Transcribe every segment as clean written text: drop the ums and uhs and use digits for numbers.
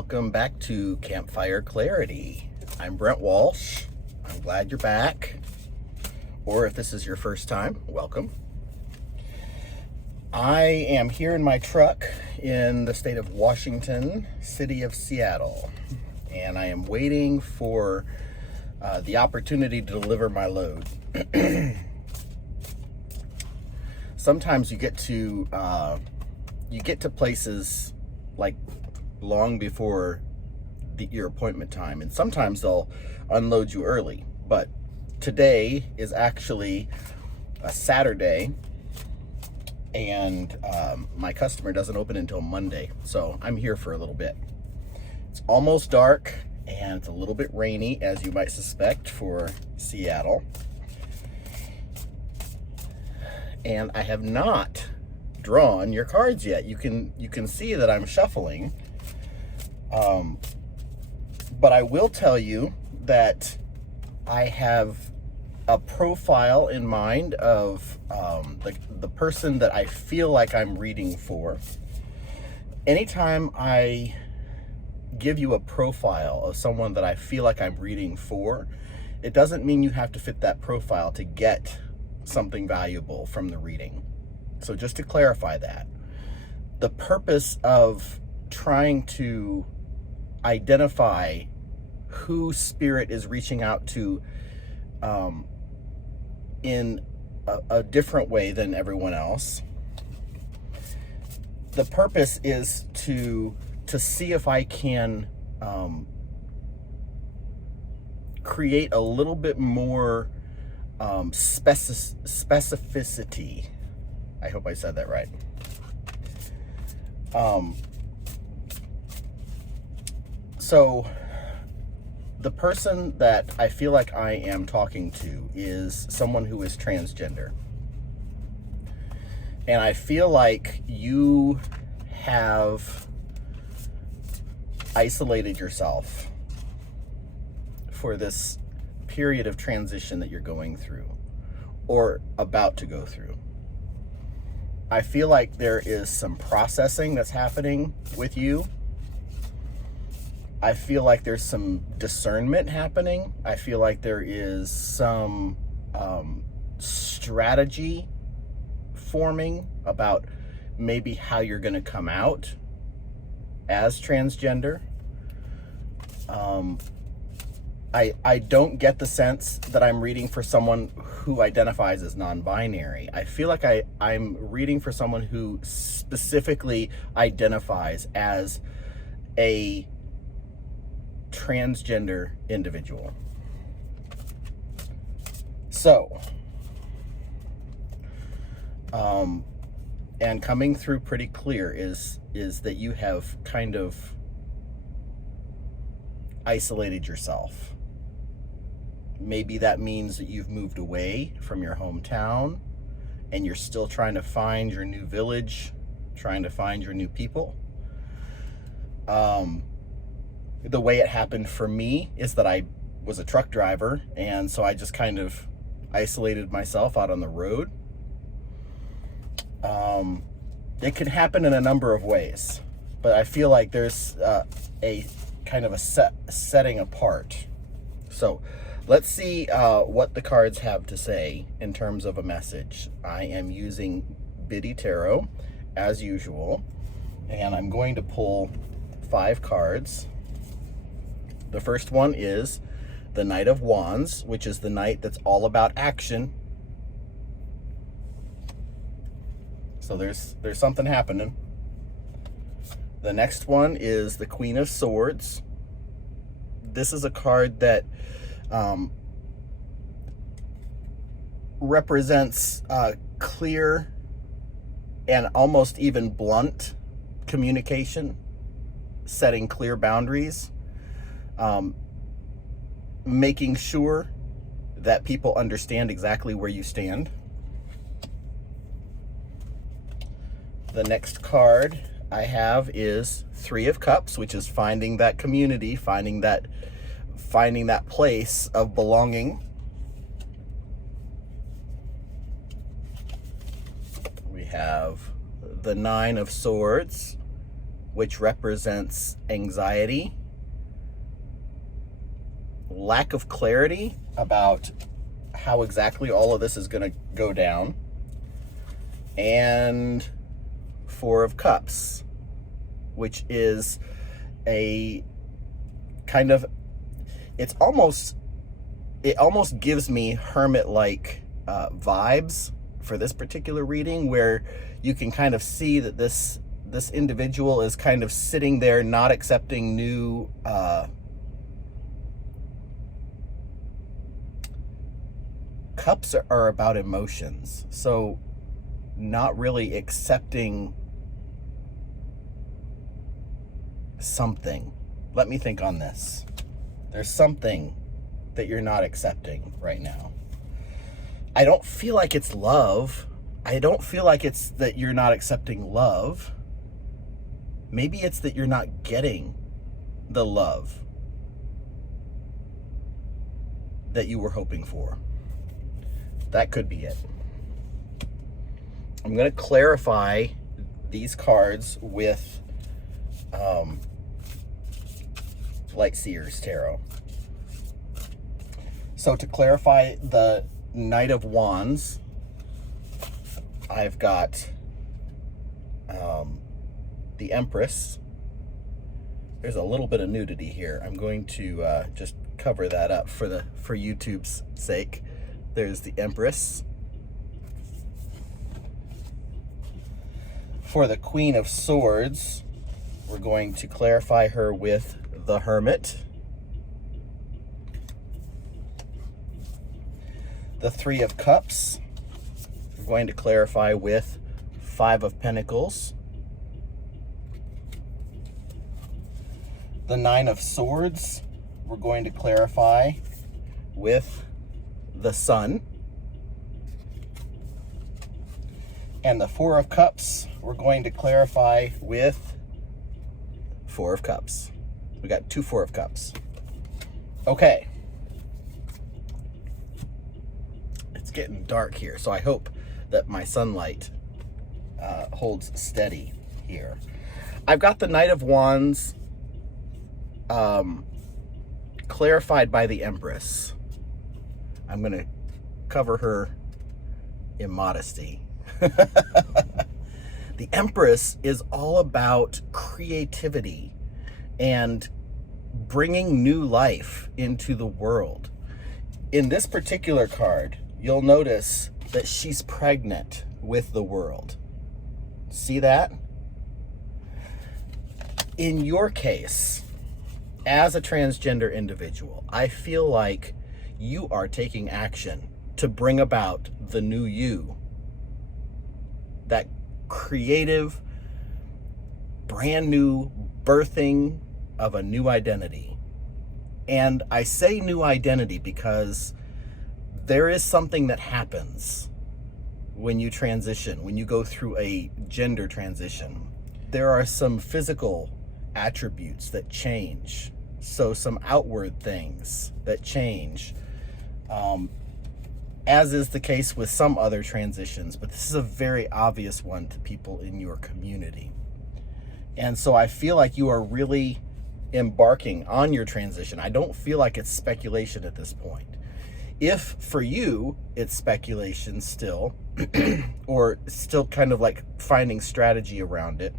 Welcome back to Campfire Clarity. I'm Brent Walsh. I'm glad you're back. Or if this is your first time, welcome. I am here in my truck in the state of Washington, city of Seattle, and I am waiting for the opportunity to deliver my load. Sometimes you get to places like long before your appointment time, and sometimes they'll unload you early. But today is actually a Saturday, and my customer doesn't open until Monday, so I'm here for a little bit. It's almost dark and it's a little bit rainy, as you might suspect, for Seattle. And I have not drawn your cards yet. You can see that I'm shuffling. But I will tell you that I have a profile in mind of the person that I feel like I'm reading for. Anytime I give you a profile of someone that I feel like I'm reading for, it doesn't mean you have to fit that profile to get something valuable from the reading. So just to clarify that, the purpose of trying to identify who Spirit is reaching out to in a different way than everyone else, the purpose is to see if I can create a little bit more specificity. I hope I said that right. So the person that I feel like I am talking to is someone who is transgender. And I feel like you have isolated yourself for this period of transition that you're going through or about to go through. I feel like there is some processing that's happening with you. I feel like there's some discernment happening. I feel like there is some strategy forming about maybe how you're going to come out as transgender. I don't get the sense that I'm reading for someone who identifies as non-binary. I feel like I'm reading for someone who specifically identifies as a transgender individual. So, and coming through pretty clear is that you have kind of isolated yourself. Maybe that means that you've moved away from your hometown and you're still trying to find your new village, trying to find your new people. The way it happened for me is that I was a truck driver, and so I just kind of isolated myself out on the road. It can happen in a number of ways, but I feel like there's a kind of a setting apart. So let's see what the cards have to say in terms of a message. I am using Biddy Tarot as usual, and I'm going to pull 5 cards. The first one is the Knight of Wands, which is the knight that's all about action. So there's something happening. The next one is the Queen of Swords. This is a card that represents clear and almost even blunt communication, setting clear boundaries, making sure that people understand exactly where you stand. The next card I have is 3 of Cups, which is finding that community, finding that place of belonging. We have the 9 of Swords, which represents anxiety, lack of clarity about how exactly all of this is going to go down, and Four of Cups, which is a kind of, it almost gives me hermit-like vibes for this particular reading, where you can kind of see that this individual is kind of sitting there not accepting new cups are about emotions, so not really accepting something. Let me think on this. There's something that you're not accepting right now. I don't feel like it's love. I don't feel like it's that you're not accepting love. Maybe it's that you're not getting the love that you were hoping for. That could be it. I'm going to clarify these cards with Light Seers Tarot. So to clarify the Knight of Wands, I've got the Empress. There's a little bit of nudity here. I'm going to just cover that up for YouTube's sake. There's the Empress. For the Queen of Swords, we're going to clarify her with the Hermit. The Three of Cups, we're going to clarify with Five of Pentacles. The Nine of Swords, we're going to clarify with the Sun. And the Four of Cups, we're going to clarify with Four of Cups. We got two Four of Cups. Okay. It's getting dark here, so I hope that my sunlight holds steady here. I've got the Knight of Wands clarified by the Empress. I'm going to cover her immodesty. The Empress is all about creativity and bringing new life into the world. In this particular card, you'll notice that she's pregnant with the world. See that? In your case, as a transgender individual, I feel like you are taking action to bring about the new you. That creative, brand new birthing of a new identity. And I say new identity because there is something that happens when you transition, when you go through a gender transition. There are some physical attributes that change. So some outward things that change. As is the case with some other transitions, but this is a very obvious one to people in your community. And so I feel like you are really embarking on your transition. I don't feel like it's speculation at this point. If for you, it's speculation still, or still kind of like finding strategy around it,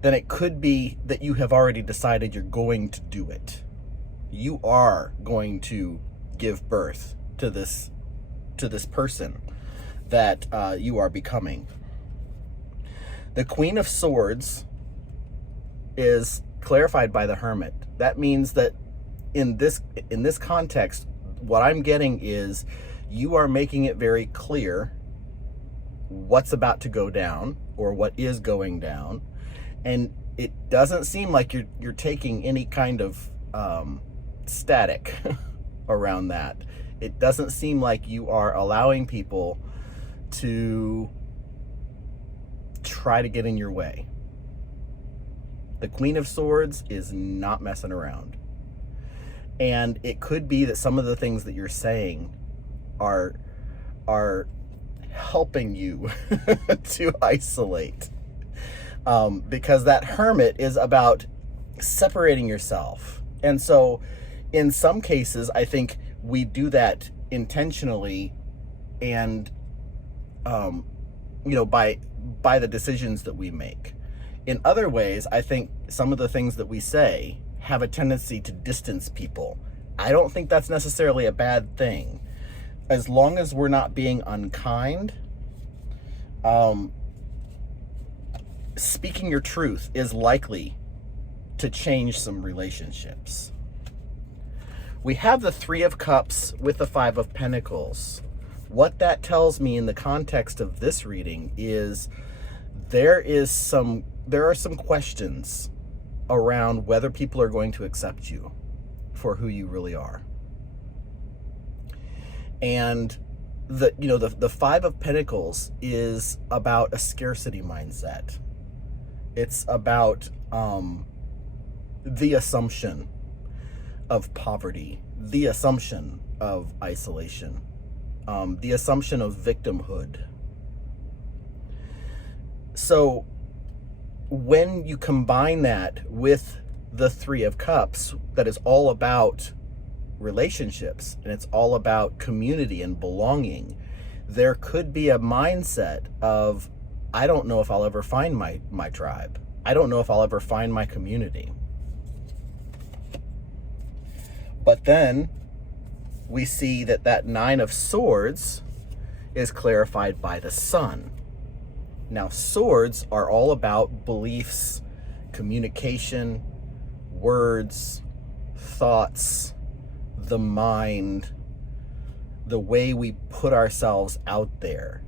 then it could be that you have already decided you're going to do it. You are going to give birth to this person that you are becoming. The Queen of Swords is clarified by the Hermit. That means that in this context, what I'm getting is you are making it very clear what's about to go down or what is going down, and it doesn't seem like you're taking any kind of static around that. It doesn't seem like you are allowing people to try to get in your way. The Queen of Swords is not messing around. And it could be that some of the things that you're saying are helping you to isolate. because that hermit is about separating yourself. And so in some cases, I think we do that intentionally and, by the decisions that we make. In other ways, I think some of the things that we say have a tendency to distance people. I don't think that's necessarily a bad thing. As long as we're not being unkind, speaking your truth is likely to change some relationships. We have the Three of Cups with the Five of Pentacles. What that tells me in the context of this reading is there are some questions around whether people are going to accept you for who you really are. And the Five of Pentacles is about a scarcity mindset. It's about the assumption of poverty, the assumption of isolation, the assumption of victimhood. So when you combine that with the Three of Cups, that is all about relationships and it's all about community and belonging, there could be a mindset of, I don't know if I'll ever find my tribe. I don't know if I'll ever find my community. But then we see that Nine of Swords is clarified by the Sun. Now, swords are all about beliefs, communication, words, thoughts, the mind, the way we put ourselves out there.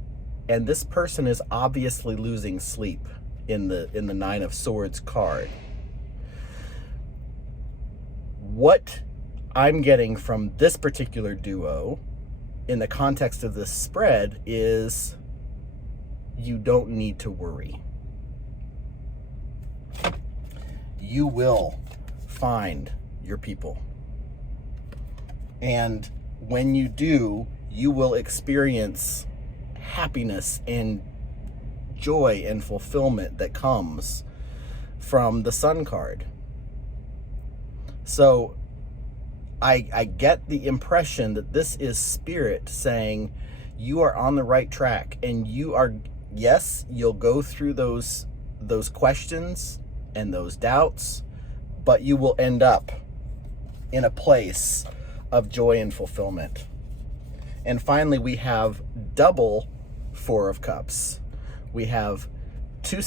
And this person is obviously losing sleep in the Nine of Swords card. What I'm getting from this particular duo in the context of this spread is you don't need to worry. You will find your people. And when you do, you will experience happiness and joy and fulfillment that comes from the Sun card. So I get the impression that this is Spirit saying you are on the right track, and you are, yes, you'll go through those questions and those doubts, but you will end up in a place of joy and fulfillment. And finally, we have double Four of Cups. We have two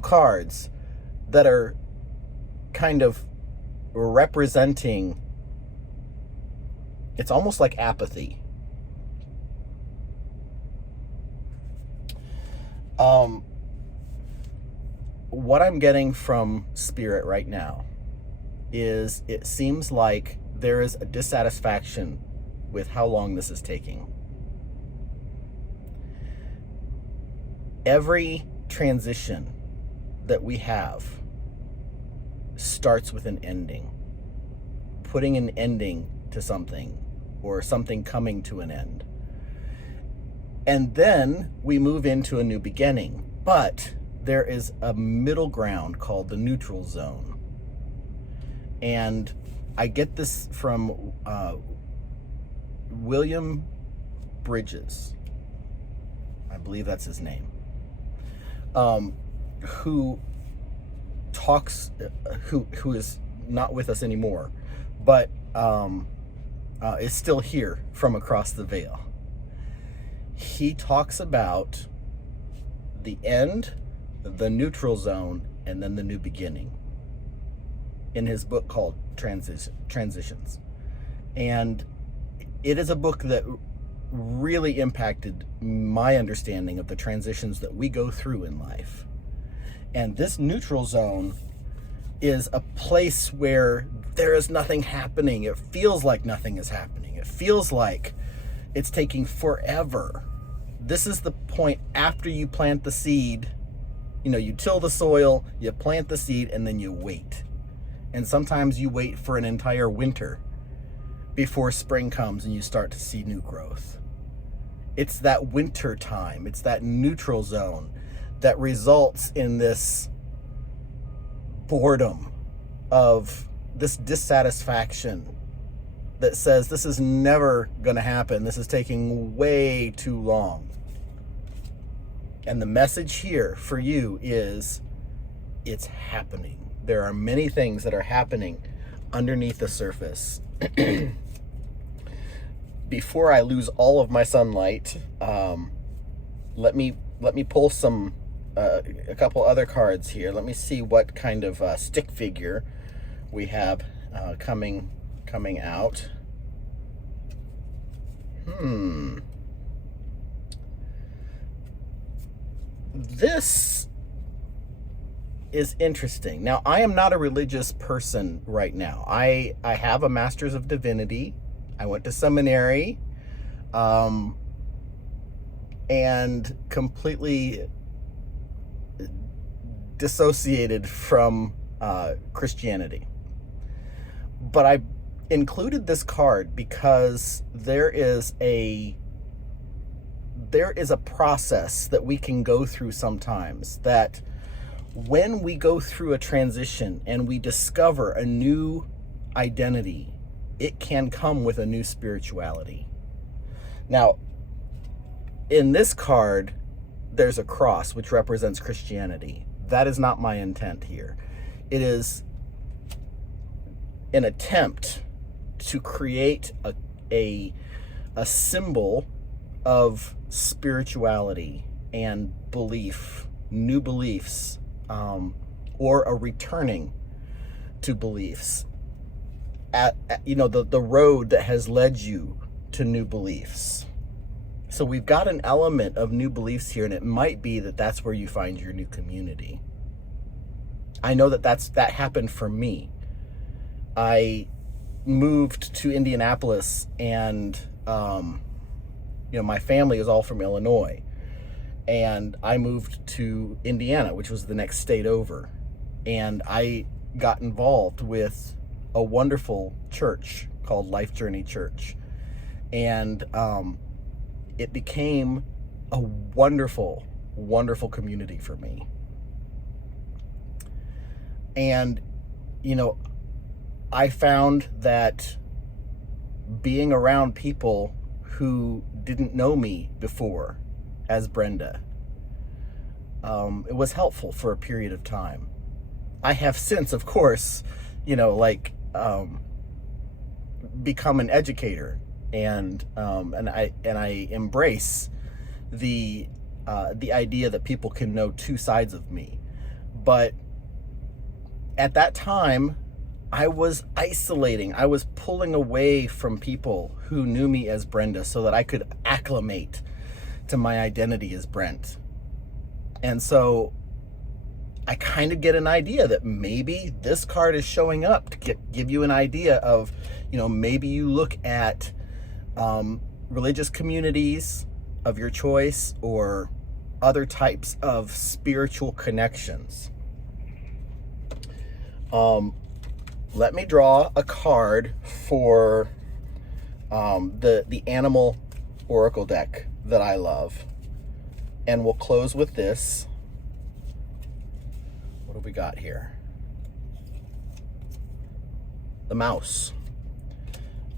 cards that are kind of representing, it's almost like apathy. What I'm getting from Spirit right now is it seems like there is a dissatisfaction with how long this is taking. Every transition that we have starts with an ending. Putting an ending to something, or something coming to an end. And then we move into a new beginning. But there is a middle ground called the neutral zone. And I get this from William Bridges. I believe that's his name. Who talks, who is not with us anymore, but is still here from across the veil. He talks about the end, the neutral zone, and then the new beginning in his book called Transitions. And it is a book that really impacted my understanding of the transitions that we go through in life. And this neutral zone is a place where there is nothing happening. It feels like nothing is happening. It feels like it's taking forever. This is the point after you plant the seed. You till the soil, you plant the seed, and then you wait. And sometimes you wait for an entire winter before spring comes and you start to see new growth. It's that winter time. It's that neutral zone that results in this boredom, of this dissatisfaction that says this is never going to happen. This is taking way too long. And the message here for you is it's happening. There are many things that are happening underneath the surface. Before I lose all of my sunlight, let me pull some a couple other cards here. Let me see what kind of stick figure we have coming out. This is interesting. Now, I am not a religious person right now. I have a Master's of Divinity. I went to seminary, and completely dissociated from Christianity. But I included this card because there is a process that we can go through sometimes, that when we go through a transition and we discover a new identity, it can come with a new spirituality. Now, in this card, there's a cross, which represents Christianity. That is not my intent here. It is an attempt to create a symbol of spirituality and belief, new beliefs, or a returning to beliefs at the road that has led you to new beliefs. So we've got an element of new beliefs here, and it might be that that's where you find your new community. I know that happened for me. I moved to Indianapolis, and my family is all from Illinois, and I moved to Indiana, which was the next state over, and I got involved with a wonderful church called Life Journey Church, and it became a wonderful, wonderful community for me. And I found that being around people who didn't know me before as Brenda, it was helpful for a period of time. I have since, of course, become an educator, and I embrace the idea that people can know two sides of me. But at that time, I was isolating. I was pulling away from people who knew me as Brenda so that I could acclimate to my identity as Brent. And so I kind of get an idea that maybe this card is showing up to give you an idea of, maybe you look at religious communities of your choice or other types of spiritual connections. Let me draw a card for the animal oracle deck that I love, and we'll close with this. What do we got here? The mouse.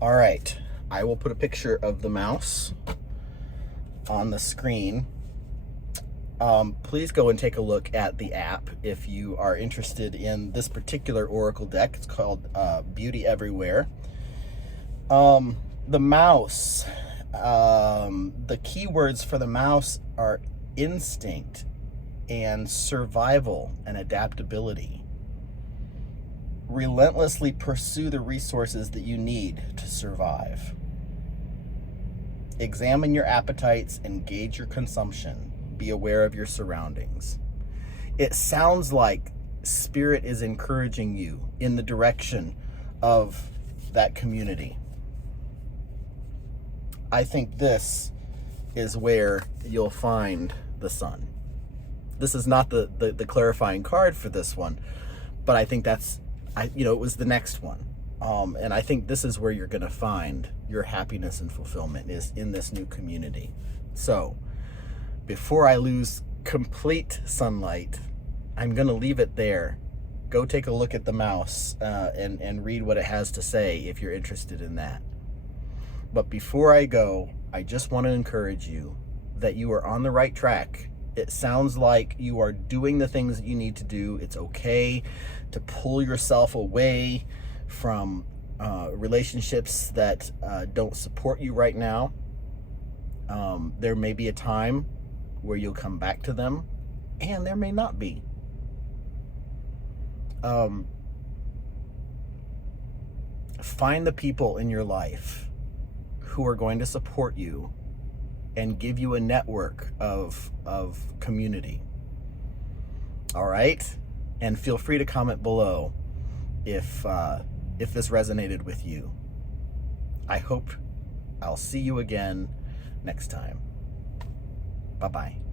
All right, I will put a picture of the mouse on the screen. Please go and take a look at the app if you are interested in this particular oracle deck. It's called Beauty Everywhere. The mouse, the keywords for the mouse are instinct and survival and adaptability. Relentlessly pursue the resources that you need to survive. Examine your appetites and gauge your consumption. Be aware of your surroundings. It sounds like Spirit is encouraging you in the direction of that community. I think this is where you'll find the sun. This is not the clarifying card for this one, but I think it was the next one. And I think this is where you're going to find your happiness and fulfillment, is in this new community. So before I lose complete sunlight, I'm going to leave it there. Go take a look at the mouse and read what it has to say if you're interested in that. But before I go, I just want to encourage you that you are on the right track. It sounds like you are doing the things that you need to do. It's okay to pull yourself away from relationships that don't support you right now. There may be a time where you'll come back to them, and there may not be. Find the people in your life who are going to support you and give you a network of community. All right? And feel free to comment below if this resonated with you. I hope I'll see you again next time. Bye-bye.